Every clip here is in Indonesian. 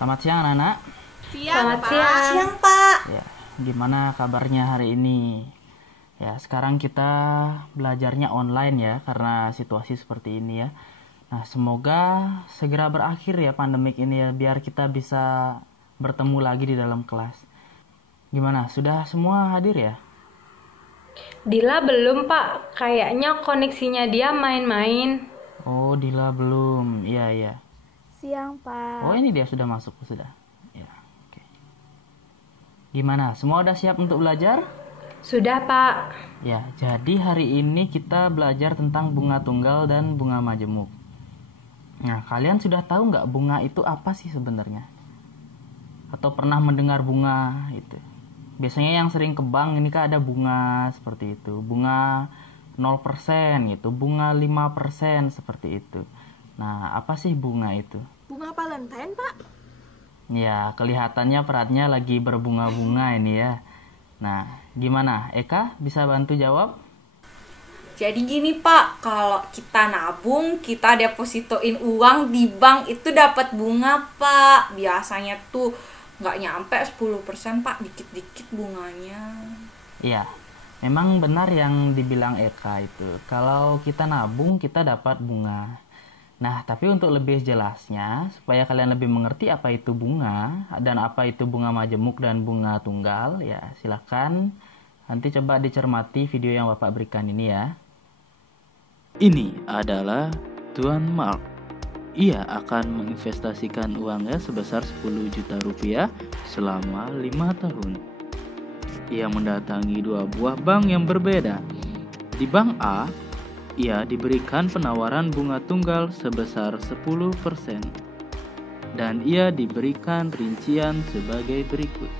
Selamat siang anak-anak. Selamat Pak. siang. Siang, Pak. Ya, gimana kabarnya hari ini? Ya, sekarang kita belajarnya online ya karena situasi seperti ini ya. Nah, semoga segera berakhir ya pandemik ini ya biar kita bisa bertemu lagi di dalam kelas. Gimana? Sudah semua hadir ya? Dila belum, Pak. Kayaknya koneksinya dia main-main. Oh, Dila belum. Iya, iya. Siang, Pak. Oh, ini dia sudah masuk sudah. Ya, oke. Gimana? Semua udah siap untuk belajar? Sudah, Pak. Ya, jadi hari ini kita belajar tentang bunga tunggal dan bunga majemuk. Nah, kalian sudah tahu nggak bunga itu apa sih sebenarnya? Atau pernah mendengar bunga itu? Biasanya yang sering ke bank ini kan ada bunga seperti itu. Bunga 0% gitu, bunga 5% seperti itu. Nah, apa sih bunga itu? Bunga Valentine, Pak. Ya, kelihatannya peratnya lagi berbunga-bunga ini ya. Nah, gimana? Eka bisa bantu jawab? Jadi gini Pak, kalau kita nabung, kita depositoin uang di bank itu dapat bunga Pak. Biasanya tuh nggak nyampe 10% Pak, dikit-dikit bunganya. Iya, memang benar yang dibilang Eka itu. Kalau kita nabung, kita dapat bunga. Nah, tapi untuk lebih jelasnya, supaya kalian lebih mengerti apa itu bunga, dan apa itu bunga majemuk dan bunga tunggal, ya silakan nanti coba dicermati video yang Bapak berikan ini ya. Ini adalah Tuan Mark. Ia akan menginvestasikan uangnya sebesar 10 juta rupiah selama 5 tahun. Ia mendatangi dua buah bank yang berbeda. Di bank A, ia diberikan penawaran bunga tunggal sebesar 10% dan ia diberikan rincian sebagai berikut.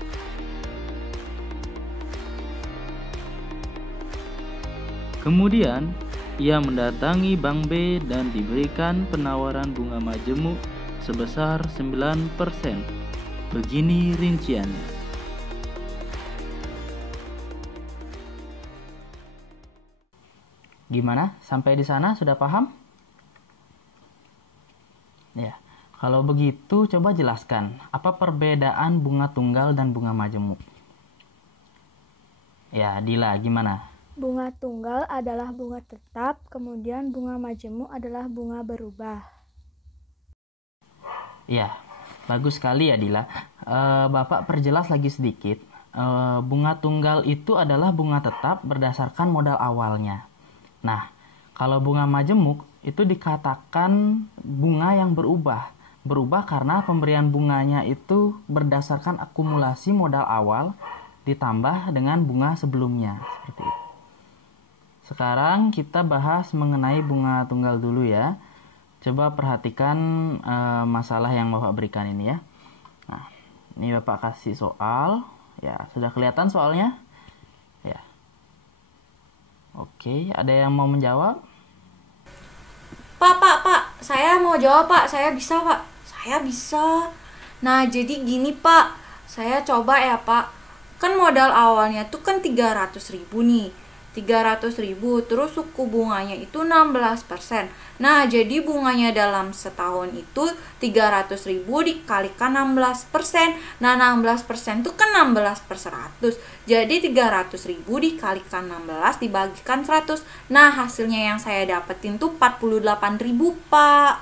Kemudian, ia mendatangi bank B dan diberikan penawaran bunga majemuk sebesar 9%. Begini rinciannya. Gimana? Sampai di sana sudah paham? Ya, kalau begitu coba jelaskan apa perbedaan bunga tunggal dan bunga majemuk. Ya, Dila, gimana? Bunga tunggal adalah bunga tetap, kemudian bunga majemuk adalah bunga berubah. Ya, bagus sekali ya Dila. Bapak perjelas lagi sedikit. Bunga tunggal itu adalah bunga tetap berdasarkan modal awalnya. Nah, kalau bunga majemuk itu dikatakan bunga yang berubah. Berubah karena pemberian bunganya itu berdasarkan akumulasi modal awal ditambah dengan bunga sebelumnya. Seperti itu. Sekarang kita bahas mengenai bunga tunggal dulu ya. Coba perhatikan masalah yang Bapak berikan ini ya. Nah, ini Bapak kasih soal. Ya, sudah kelihatan soalnya? Ya. Oke, ada yang mau menjawab? Pak, saya mau jawab Pak, saya bisa Pak. Saya bisa. Nah, jadi gini Pak, saya coba ya Pak. Kan modal awalnya tuh kan 300.000 nih. 300.000, terus suku bunganya itu 16%. Nah, jadi bunganya dalam setahun itu 300.000 dikalikan 16%. Nah, 16% itu kan 16 per 100. Jadi 300.000 dikalikan 16 dibagikan 100. Nah, hasilnya yang saya dapetin tuh 48.000, Pak.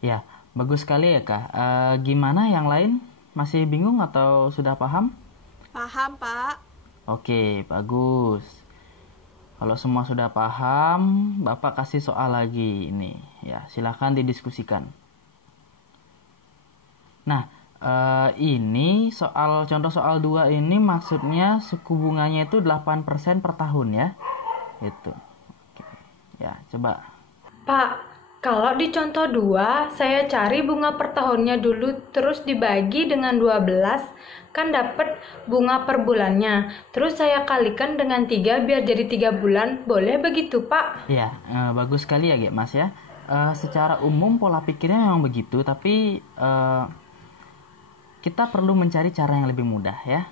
Ya, bagus sekali ya Kak. Gimana yang lain? Masih bingung atau sudah paham? Paham, Pak. Oke, bagus. Kalau semua sudah paham, Bapak kasih soal lagi ini. Ya, silakan didiskusikan. Nah, ini contoh soal 2 ini maksudnya suku bunganya itu 8% per tahun ya. Itu. Oke. Ya, coba. Pak, kalau di contoh 2, saya cari bunga per tahunnya dulu, terus dibagi dengan 12, kan dapat bunga per bulannya. Terus saya kalikan dengan 3 biar jadi 3 bulan. Boleh begitu, Pak? Ya, bagus sekali ya, Mas ya. Secara umum pola pikirnya memang begitu, tapi kita perlu mencari cara yang lebih mudah ya.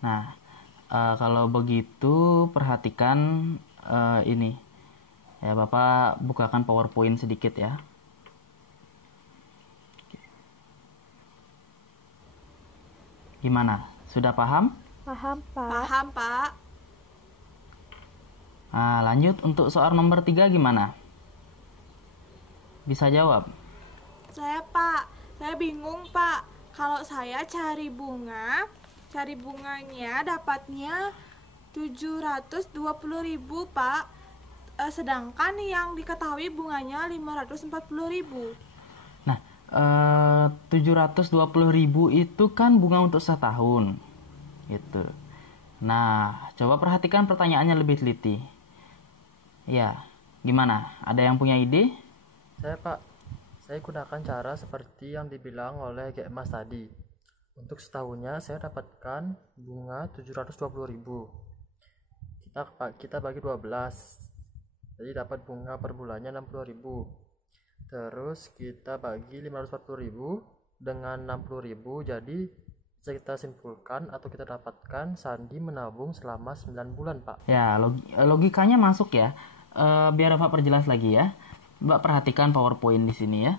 Nah, kalau begitu perhatikan ini. Ya, Bapak bukakan PowerPoint sedikit ya. Gimana? Sudah paham? Paham, Pak. Paham, Pak. Nah, lanjut untuk soal nomor 3 gimana? Bisa jawab? Saya bingung, Pak. Kalau saya cari bunganya dapatnya 720.000, Pak. Sedangkan yang diketahui bunganya 540.000. Nah, 720.000 itu kan bunga untuk setahun. Gitu. Nah, coba perhatikan pertanyaannya lebih teliti. Ya, gimana? Ada yang punya ide? Saya gunakan cara seperti yang dibilang oleh Gek Mas tadi. Untuk setahunnya saya dapatkan bunga 720.000. Kita bagi 12. Jadi dapat bunga per bulannya 60.000. Terus kita bagi 540.000 dengan 60.000, jadi bisa kita simpulkan atau kita dapatkan Sandi menabung selama 9 bulan, Pak. Ya, logikanya masuk ya. Biar Bapak perjelas lagi ya. Mbak perhatikan PowerPoint di sini ya.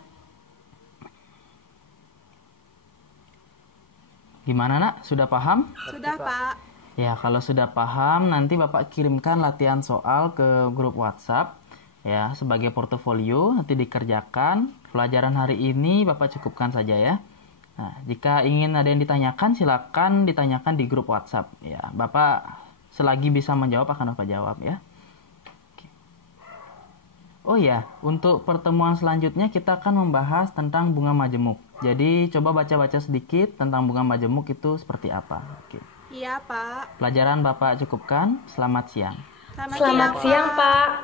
Gimana, Nak? Sudah paham? Sudah, Pak. Ya, kalau sudah paham, nanti Bapak kirimkan latihan soal ke grup WhatsApp ya sebagai portofolio, nanti dikerjakan. Pelajaran hari ini Bapak cukupkan saja ya. Nah, jika ingin ada yang ditanyakan, silakan ditanyakan di grup WhatsApp ya. Bapak selagi bisa menjawab akan Bapak jawab ya. Oh ya, untuk pertemuan selanjutnya kita akan membahas tentang bunga majemuk. Jadi coba baca-baca sedikit tentang bunga majemuk itu seperti apa. Oke. Iya, Pak. Pelajaran Bapak cukupkan. Selamat siang. Selamat siang, Pak.